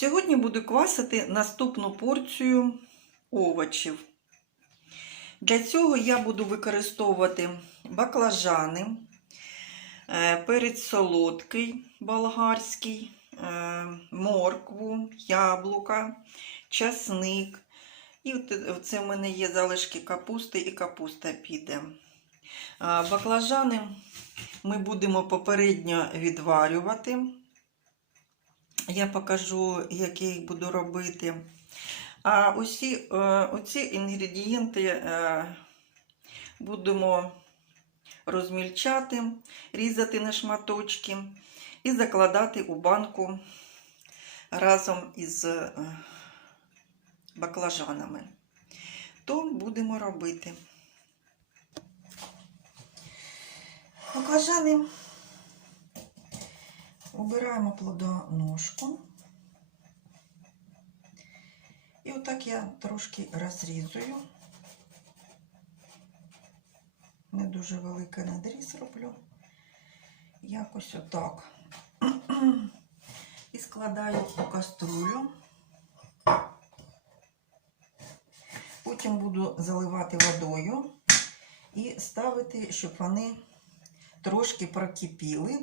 Сьогодні буду квасити наступну порцію овочів. Для цього я буду використовувати баклажани, е, перець солодкий болгарський, е, моркву, яблука, часник. І це в мене є залишки капусти і капуста піде. Баклажани ми будемо попередньо відварювати. Я покажу, як я їх буду робити. А усі е, оці інгредієнти е, будемо розмільчати, різати на шматочки і закладати у банку разом із е, баклажанами. То будемо робити. Баклажани Убираємо плодоножку. І отак я трошки розрізую. Не дуже великий надріз роблю. Якось отак. І складаю у каструлю. Потім буду заливати водою і ставити, щоб вони трошки прокипіли,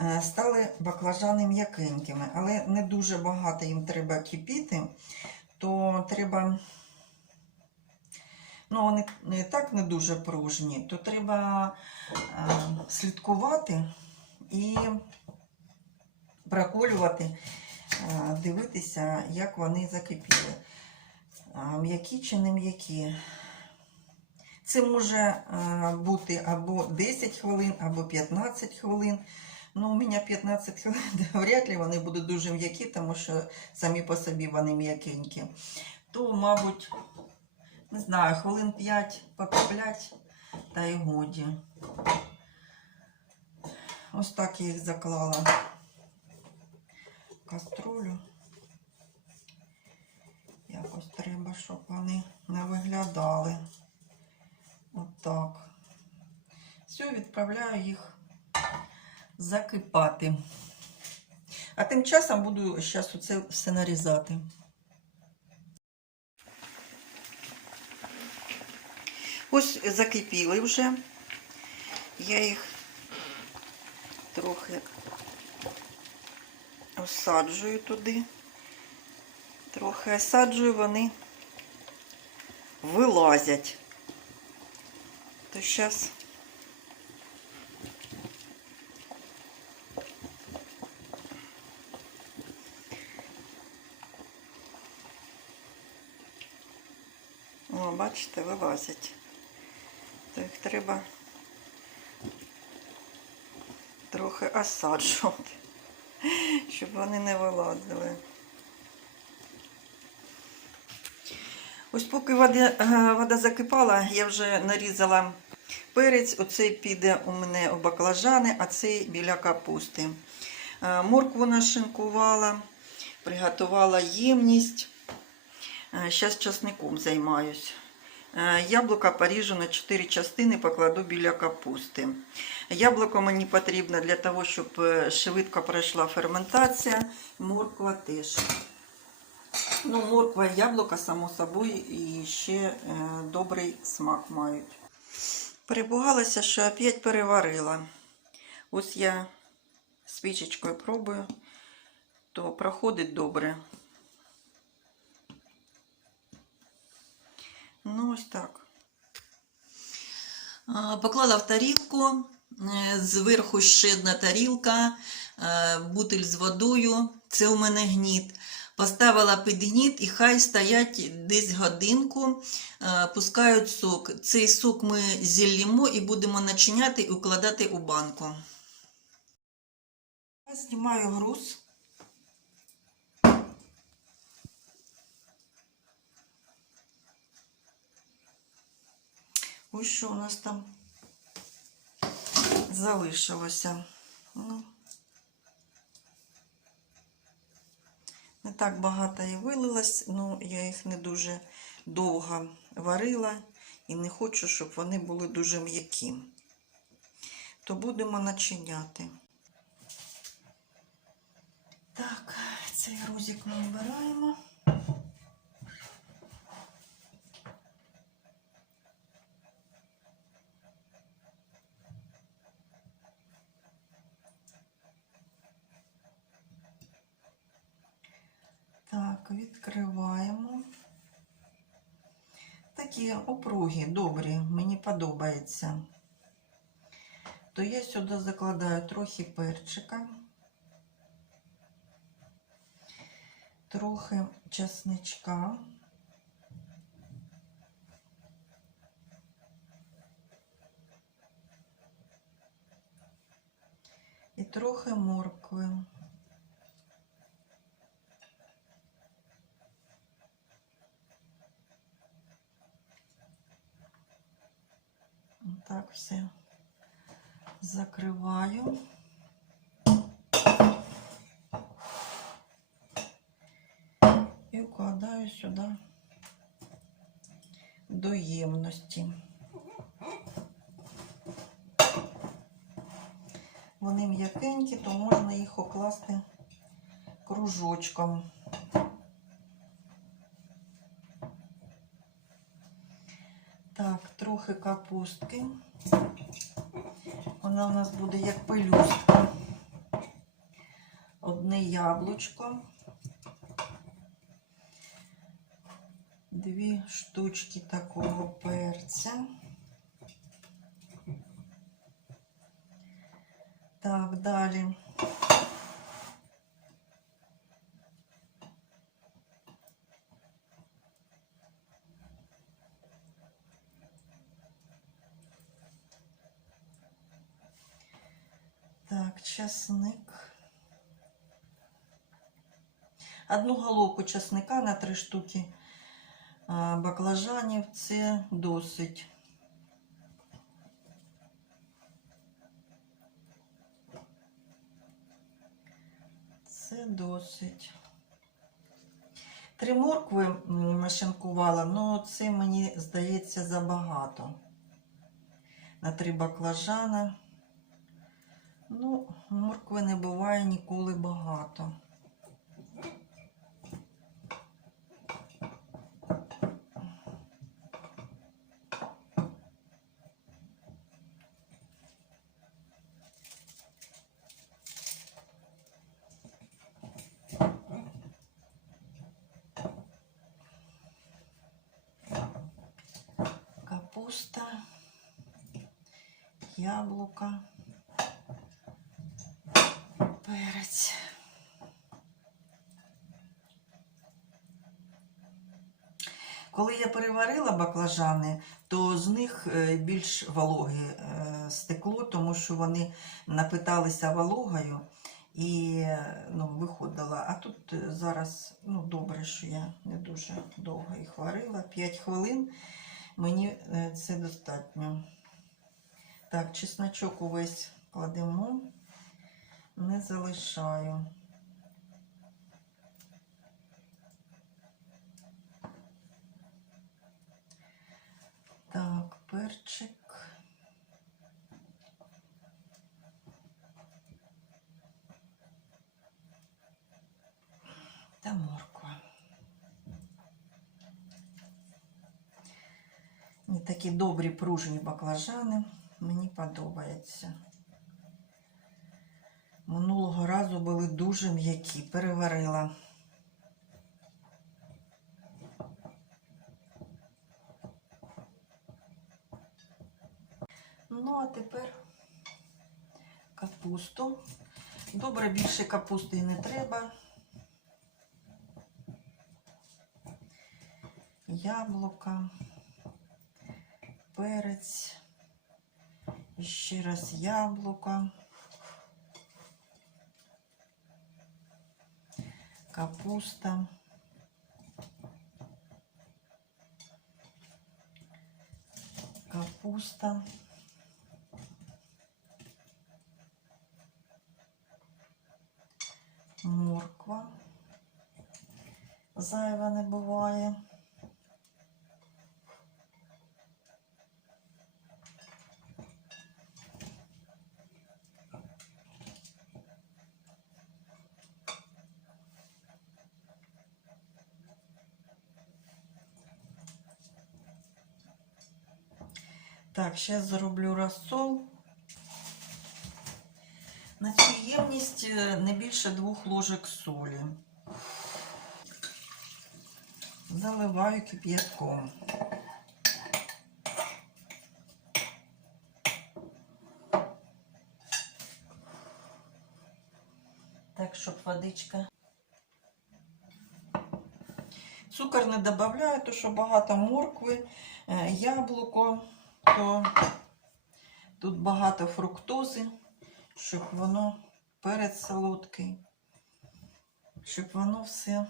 е, стали баклажани м'якенькими, але не дуже багато їм треба кипіти, то треба, ну, вони не так не дуже пружні, то треба е, слідкувати і проколювати, е, дивитися, як вони закипіли. М'які чи не м'які. Це може е, бути або 10 хвилин, або 15 хвилин. Ну, у мене 15 хвилин, вряд ли вони будуть дуже м'які, тому що самі по собі вони м'якенькі. То, мабуть, не знаю, хвилин 5 покуплять, та й годі. Ось так я їх заклала в каструлю. Якось треба, щоб вони не виглядали. Отак. Все, відправляю їх закипати. А тим часом буду зараз оце все нарізати. Ось закипіли вже. Я їх трохи осаджую туди. Трохи осаджую, вони вилазять то сейчас О, бачите, вилазять. То їх треба трохи осаджувати, щоб вони не вилазили. Ось поки вода, е, вода закипала, я вже нарізала перець. Оцей піде у мене у баклажани, а цей біля капусти. Е, Моркву нашинкувала, приготувала ємність. Зараз часником займаюсь. Е, Яблука поріжу на 4 частини, покладу біля капусти. Яблуко мені потрібно для того, щоб е, швидко пройшла ферментація. Морква теж. Ну, морква і яблука, само собою, і ще е, добрий смак мають. Перебугалася, що опять переварила. Ось я свічечкою пробую, то проходить добре. Ну, ось так. Поклала в тарілку, е, зверху ще одна тарілка, е, бутиль з водою. Це у мене гніт. Поставила під і хай стоять десь годинку, е, пускають сок. Цей сок ми зіллємо і будемо начиняти і укладати у банку. Знімаю груз. Ось що у нас там залишилося. Не так багато і вилилось, ну я їх не дуже довго варила і не хочу, щоб вони були дуже м'які. То будемо начиняти. Так, Цей грузик ми вбираємо. Так, відкриваємо. Такі опруги добрі, мені подобається. То я сюди закладаю трохи перчика, трохи чесничка. І трохи моркви. Так, все закриваю. І вкладаю сюди до ємності. Вони м'якенькі, то можна їх окласти кружочком. Так, трохи капустки. Вона у нас буде як пелюстка. Одне яблучко. Дві штучки такого перця. Так, далі. Так, часник. Одну головку часника на три штуки баклажанів. Це досить. Це досить. Три моркви м, нашинкувала, але це мені здається забагато. На три баклажана. Ну, моркви не буває ніколи багато. Капуста, яблука. Перець. Коли я переварила баклажани, то з них е, більш вологе е, стекло, тому що вони напиталися вологою і е, ну, виходила. А тут зараз ну, добре, що я не дуже довго їх варила. 5 хвилин мені це достатньо. Так, чесночок увесь кладемо не залишаю. Так, перчик. Та морква. І такі добрі пружні баклажани. Мені подобається. Минулого разу були дуже м'які, переварила. Ну, а тепер капусту. Добре, більше капусти не треба. Яблука, перець, ще раз яблука. Капуста. Капуста. Морква. Зайва не буває. Так, зараз зроблю розсол. На цю ємність е, не більше двох ложок солі. Заливаю кип'ятком. Так, щоб водичка. Цукор не додаю, тому що багато моркви, е, яблуко, то тут багато фруктози, щоб воно перець солодкий, щоб воно все.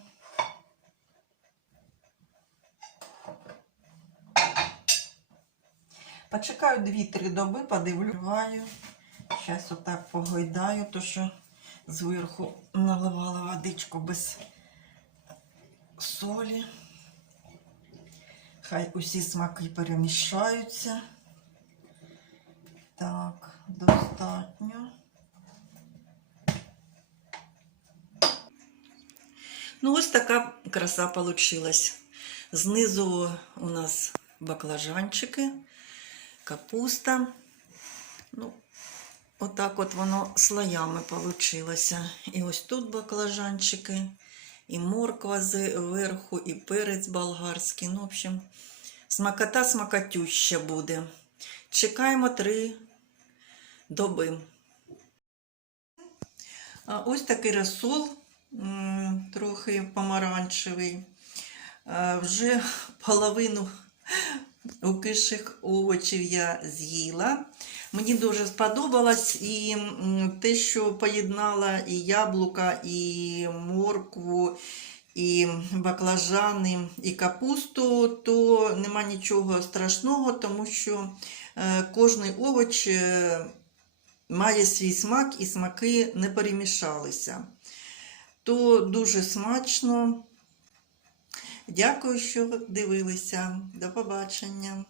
Почекаю 2-3 доби, подивлюваю. Зараз отак погойдаю, то що зверху наливала водичку без солі. Хай усі смаки перемішаються. Так, достатньо. Ну, ось така краса получилась. Знизу у нас баклажанчики, капуста. Ну, отак от воно слоями получилося. І ось тут баклажанчики, і морква зверху, і перець болгарський. Ну, в общем, смакота смакотюща буде. Чекаємо три доби. Ось такий розсол, трохи помаранчевий. Вже половину укиших овочів я з'їла. Мені дуже сподобалось і те, що поєднала і яблука, і моркву, і баклажани, і капусту, то нема нічого страшного, тому що е, кожний овоч е, має свій смак і смаки не перемішалися. То дуже смачно. Дякую, що дивилися. До побачення.